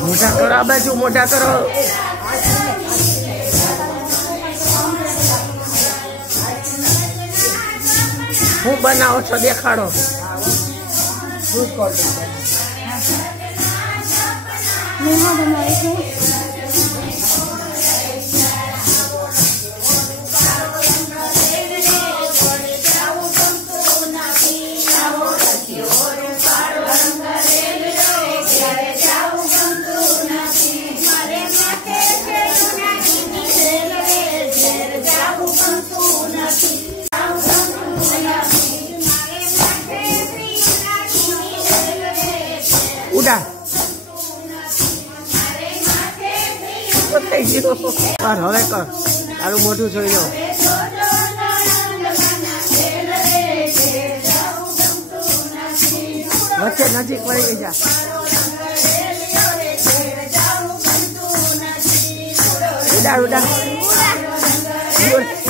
મોટા કરો આ બાજુ મોટા કરો હું બનાવો છો દેખાડો ઉડા થઈ ગયું કર હવે કર તારું મોઢું જોઈ લો વચ્ચે નજીક પડી જા ઉડા ઉડા